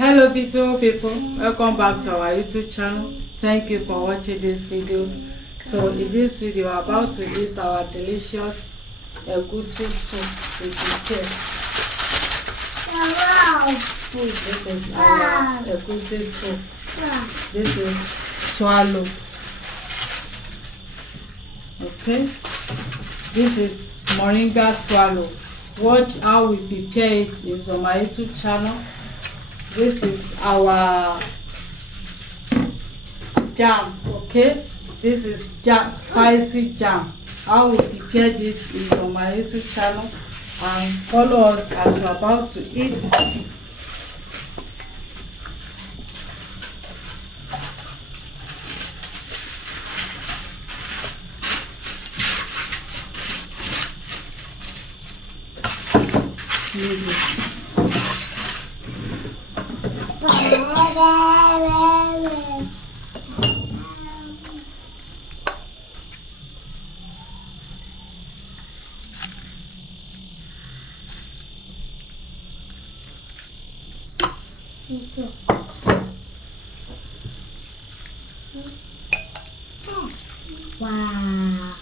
Hello beautiful people, welcome back to our YouTube channel. Thank you for watching this video. So in this video we're about to eat our delicious egusi soup we prepare. This is our egusi soup. This is swallow. Okay, this is moringa swallow. Watch how we prepare it is on my YouTube channel. This is our jam. Okay, this is jam, spicy jam. How we prepare this is on my YouTube channel, and follow us as we're about to eat. Wow.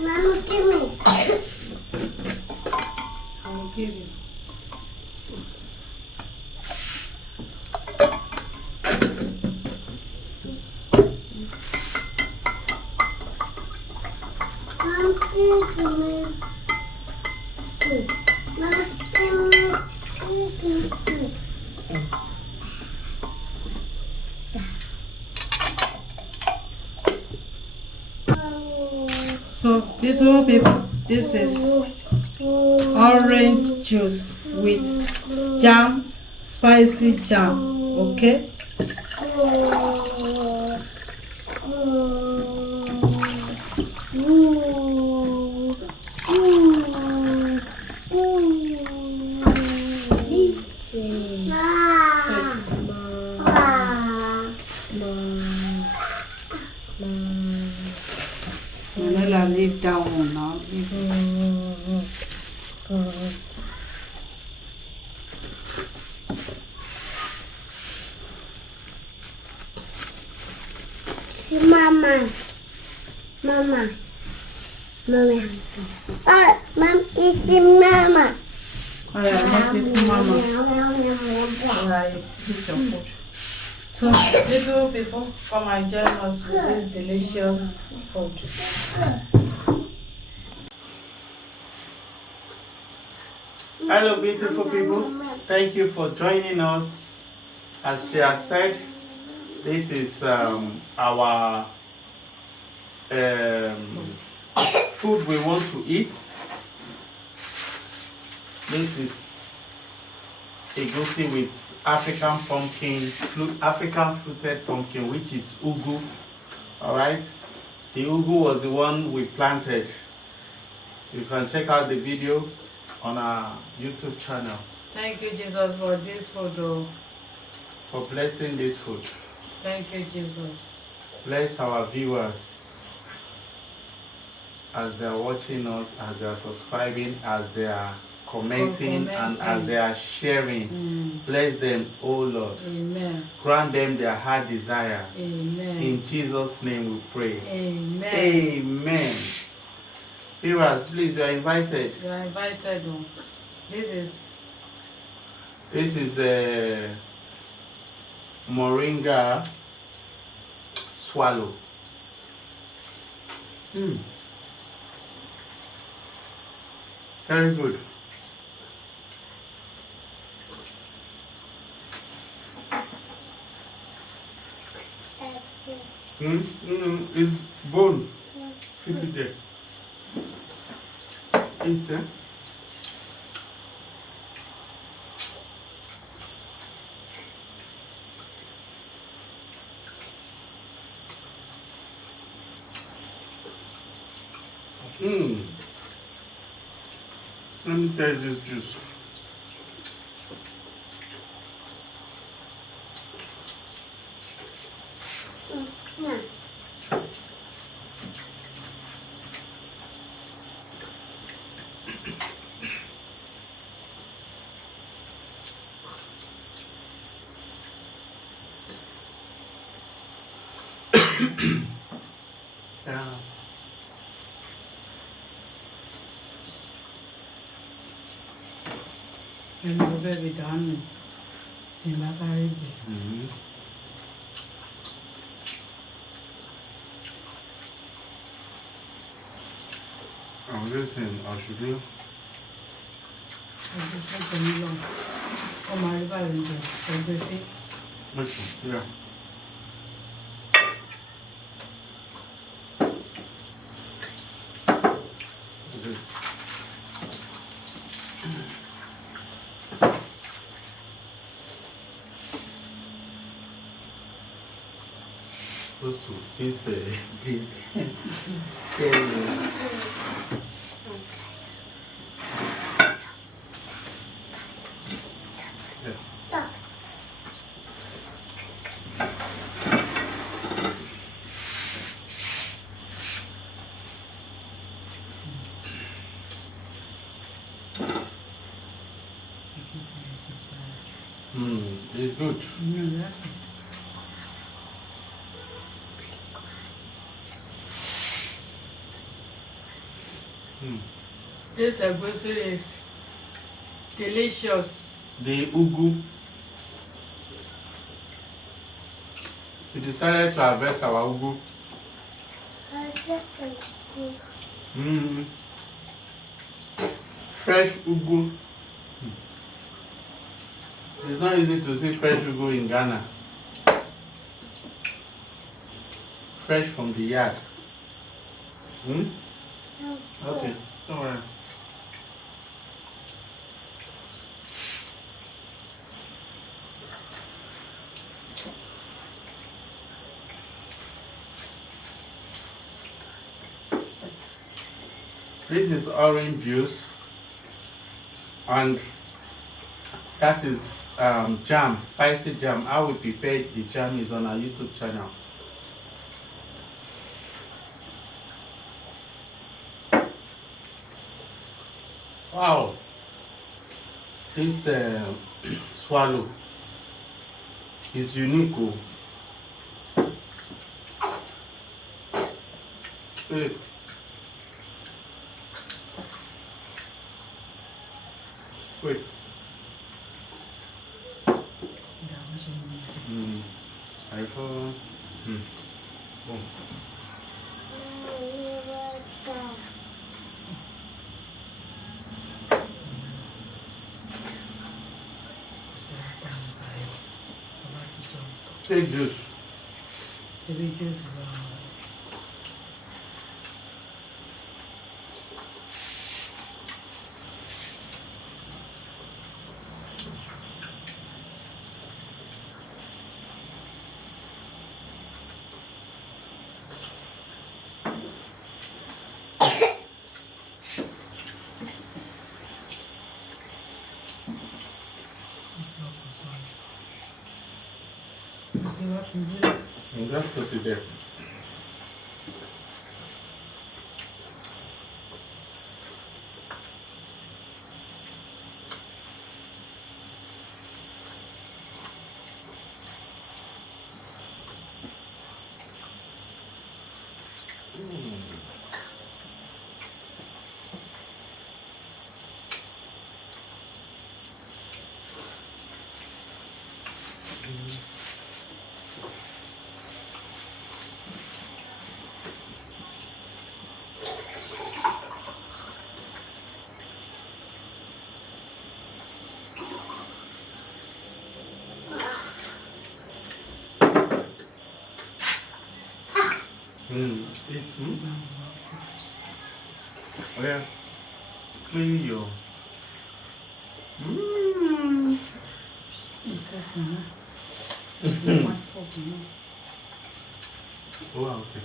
Mama, give me. I will give you. Mama, give me. Mama, give me. So beautiful people, this is orange juice with jam, spicy jam. Okay, I'll leave down now. Mama. Mom eating mama. Alright, not eating mama. Alright, eat your food. So, little people, come and join us with this delicious food. Hello beautiful people, thank you for joining us. As she has said, this is our food we want to eat. This is egusi with African fruited pumpkin, which is ugu. Alright, the ugu was the one we planted. You can check out the video on our YouTube channel. Thank you, Jesus, for this food. For blessing this food. Thank you, Jesus. Bless our viewers as they are watching us, as they are subscribing, as they are commenting, and as they are sharing. Bless them, oh Lord. Amen. Grant them their heart desires. Amen. In Jesus' name we pray. Amen. Amen. Viewers, please, you are invited. You are invited. This is moringa swallow. Very good. It's bone. Keep it there. Eat, eh? Let me taste this juice. Yeah. And we're very done. In that area. I'm listening. I should do. I just had to move on. Oh my God, everything. Listen, yeah. Supposed to taste the it's good. This egusi is delicious. The ugu. We decided to harvest our ugu. Fresh ugu. It's not easy to see fresh ugu in Ghana. Fresh from the yard. Okay, don't worry. This is orange juice, and that is jam, spicy jam. How we prepare the jam is on our YouTube channel. Wow, this swallow is unique. Wait. Take juice. And just put it there. It's oh yeah. Clean your. Oh, okay.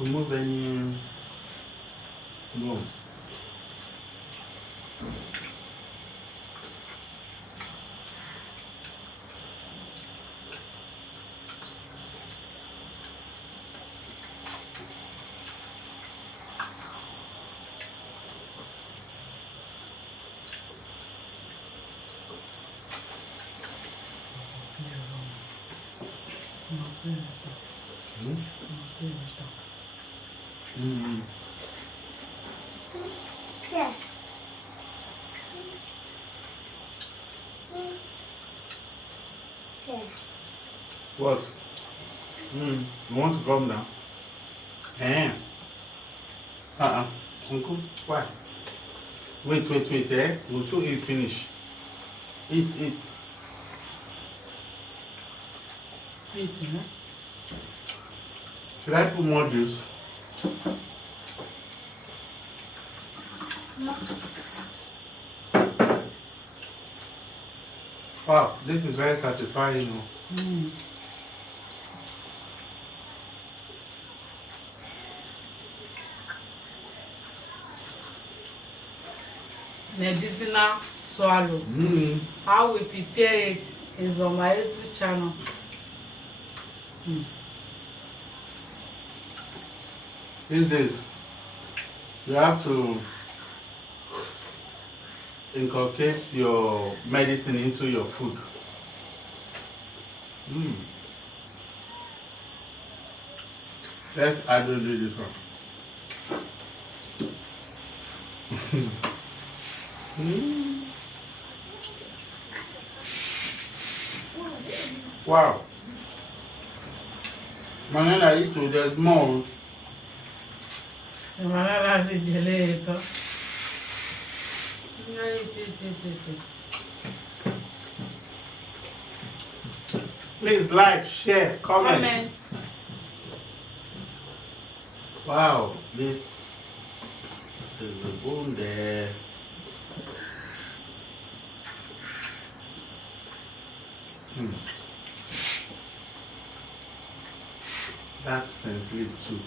Remove any bone. What? You want to come now? Uncle, why? Wait, We'll soon eat finish. Eat. Should I put more juice? Wow, this is very satisfying. Medicinal swallow. How we prepare it is on my YouTube channel. These days, you have to inculcate your medicine into your food. Let's add a little this one. Wow. Manana, eat to there's more. Please like, share, comment. Wow, this is the bone there. That's simply too.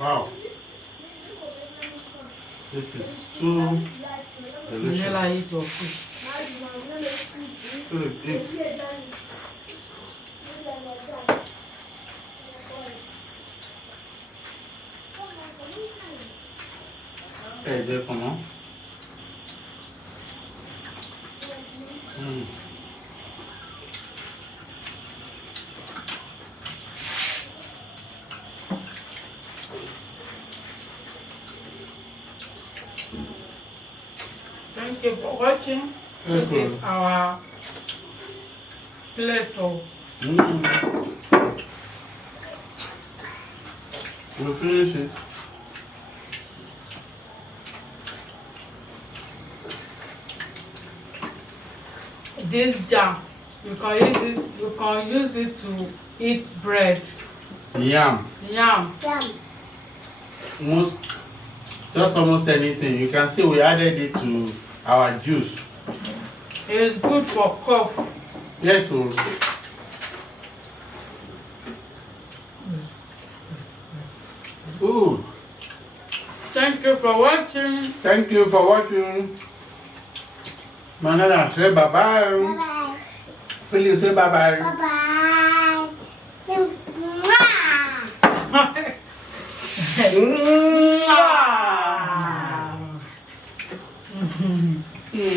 Wow, this is too delicious. Eat your food. There, come on. Thank you for watching. This is our plate of We'll finish it. this jam. You can use it to eat bread. Yam. Yam. Just almost anything. You can see we added it to our juice. It's good for cough. Yes, oh. Ooh. Thank you for watching. Thank you for watching. Manana, say bye bye. Bye bye. Philly, say bye bye. Bye bye. Mwah.